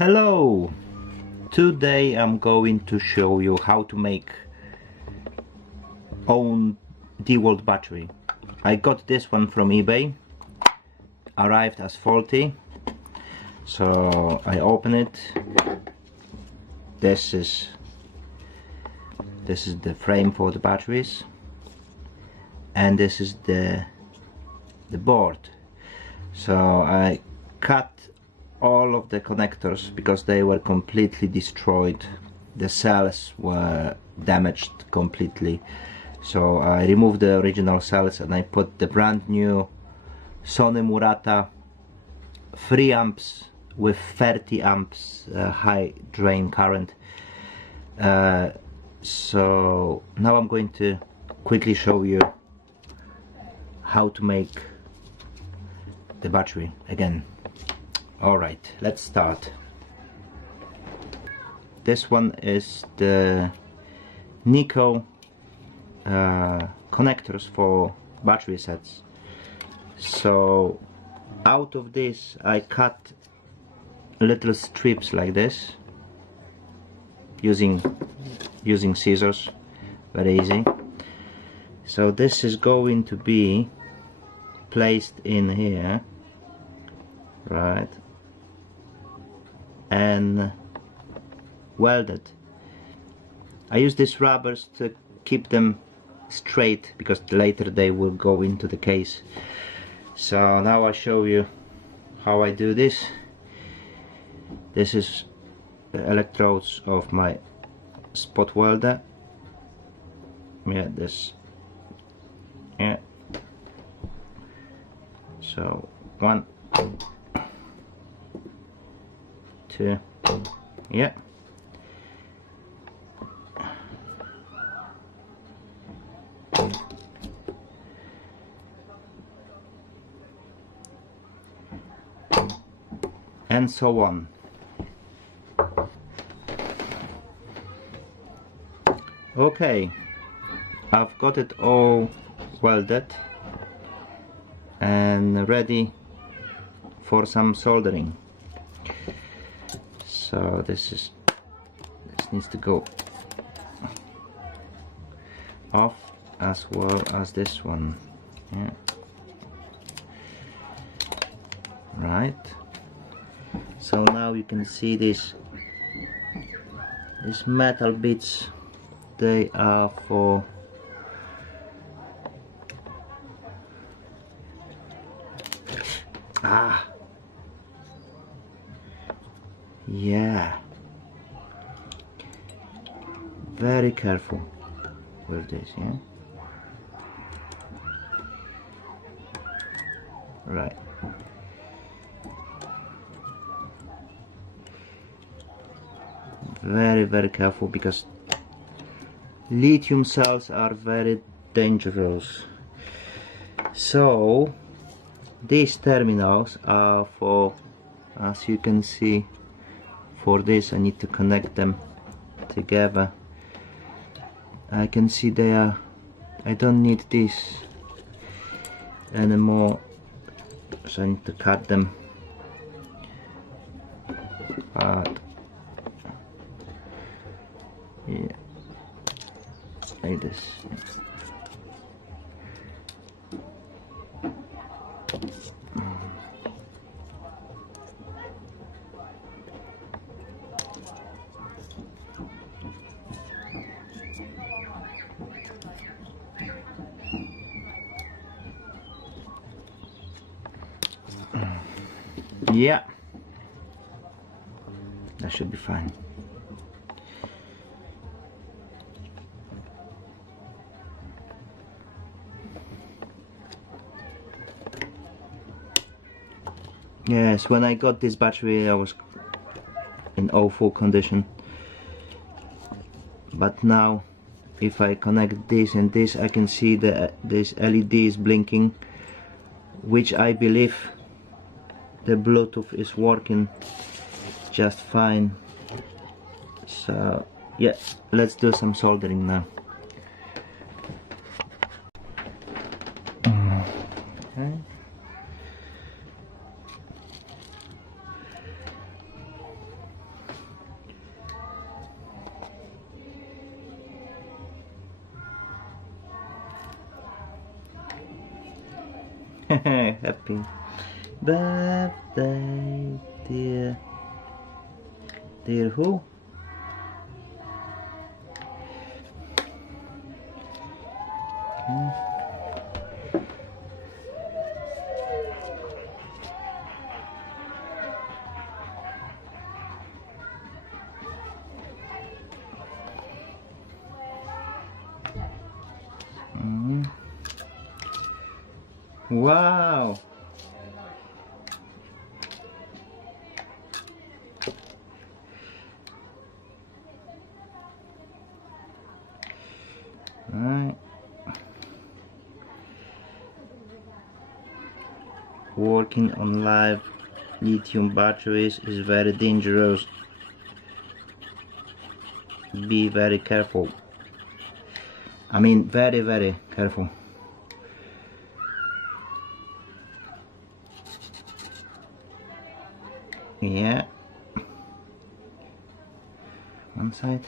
Hello! Today I'm going to show you how to make own DeWalt battery. I got this one from eBay, arrived as faulty, so I open it. This is the frame for the batteries, and this is the board. So I cut all of the connectors because they were completely destroyed. The cells were damaged completely, so I removed the original cells and I put the brand new Sony Murata 3 amps with 30 amps high drain current. So now I'm going to quickly show you how to make the battery again. Alright, let's start. This one is the Nico connectors for battery sets. So out of this I cut little strips like this using scissors, very easy. So this is going to be placed in here, right, and welded. I use these rubbers to keep them straight because later they will go into the case. So now I'll show you how I do this. This is the electrodes of my spot welder. Yeah, this. Yeah. So 1, 2, yeah. And so on. Okay, I've got it all welded and ready for some soldering. So this needs to go off as well as this one. Yeah. Right. So now you can see these metal bits. They are for yeah, very careful with this, yeah. Right. Very careful because lithium cells are very dangerous. So these terminals are for, as you can see, for this I need to connect them together. I can see they are, I don't need this anymore, so I need to cut them. But yeah, like this. Yeah, that should be fine. Yes, when I got this battery I was in awful condition, but now if I connect this and this I can see this LED is blinking, which I believe the Bluetooth is working just fine. So yeah, let's do some soldering now. Okay. Happy birthday, dear. Dear who? Wow. Right. Working on live lithium batteries is very dangerous. Be very careful. I mean, very, very careful. Yeah. One side.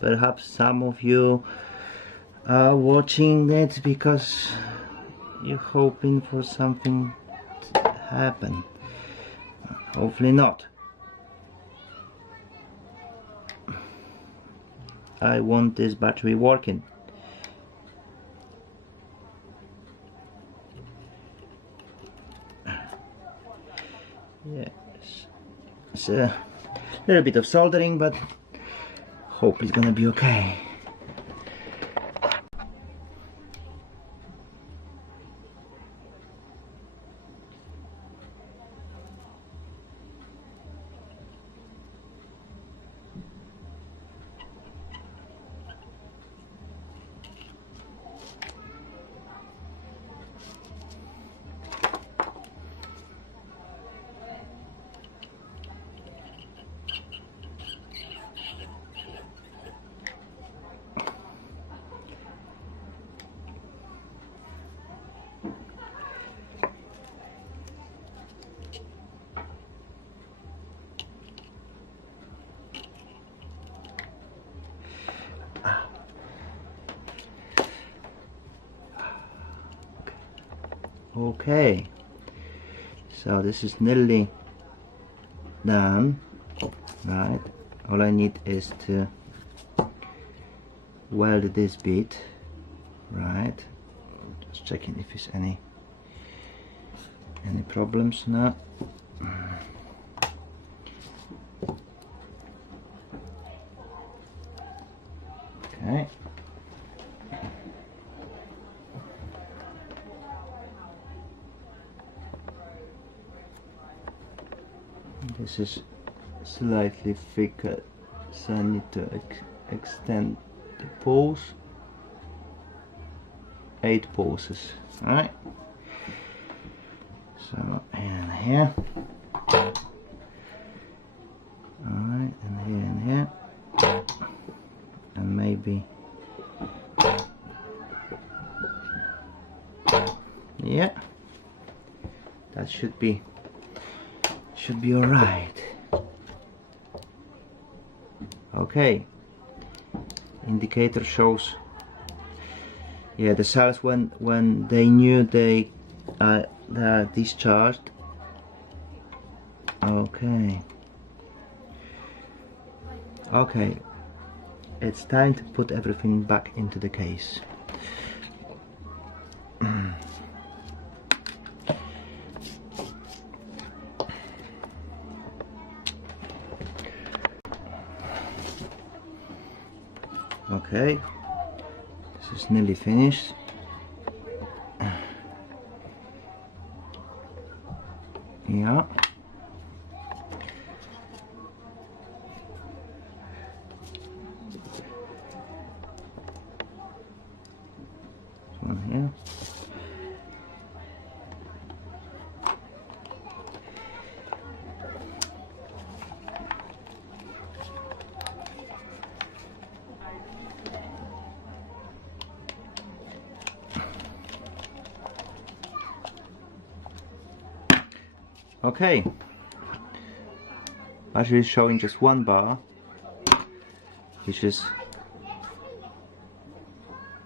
Perhaps some of you are watching it because you're hoping for something to happen. Hopefully not. I want this battery working. Yes, it's a little bit of soldering, but hope it's gonna be okay. Okay, so this is nearly done, right? All I need is to weld this bit, right? Just checking if there's any problems now. Okay. This is slightly thicker, so I need to extend the pulse. 8 pulses. Alright. So, and here. Alright, and here and here. And maybe. Yeah. That should be all right. Okay, indicator shows, yeah, the cells when they knew they are discharged. Okay, it's time to put everything back into the case. Okay, this is nearly finished. Yeah. One here. Okay, actually showing just one bar, which is,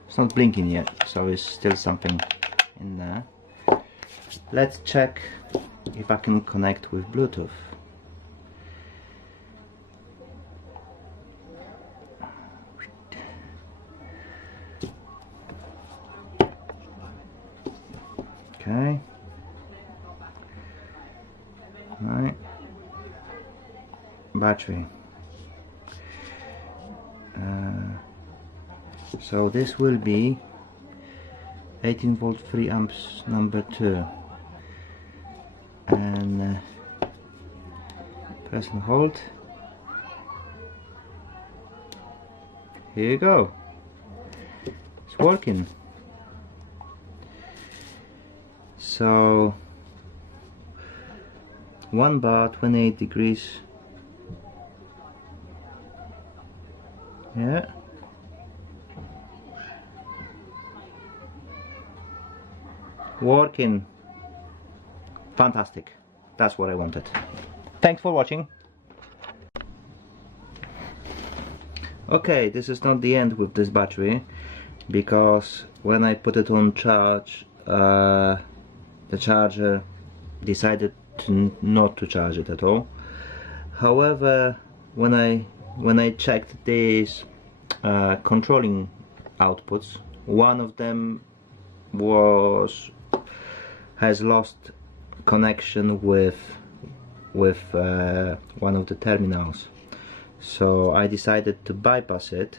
it's not blinking yet, so it's still something in there. Let's check if I can connect with Bluetooth. Okay. Right. Battery. So this will be 18 volt 3 amps number 2, and press and hold. Here you go, it's working. So 1 bar 28 degrees. Yeah, working. Fantastic. That's what I wanted. Thanks for watching. Okay, this is not the end with this battery, because when I put it on charge, the charger decided not to charge it at all. However, when I checked these controlling outputs, one of them has lost connection with one of the terminals, so I decided to bypass it.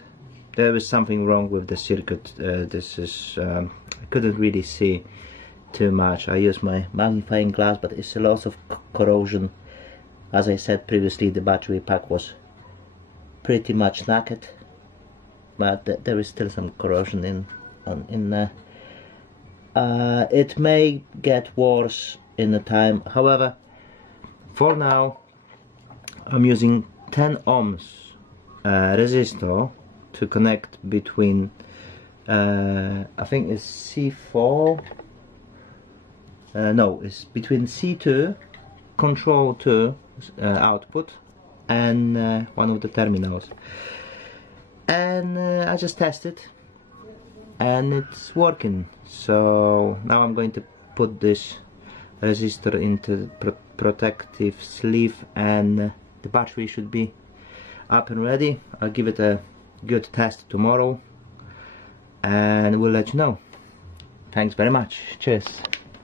There was something wrong with the circuit. This is I couldn't really see too much. I used my magnifying glass, but it's a lot of corrosion. As I said previously, the battery pack was pretty much knackered, but there is still some corrosion in there. It may get worse in the time. However, for now I'm using 10 ohms resistor to connect between I think it's C4, no, it's between C2 control 2 output and one of the terminals, and I just tested and it's working. So now I'm going to put this resistor into the protective sleeve, and the battery should be up and ready. I'll give it a good test tomorrow and we'll let you know. Thanks very much. Cheers.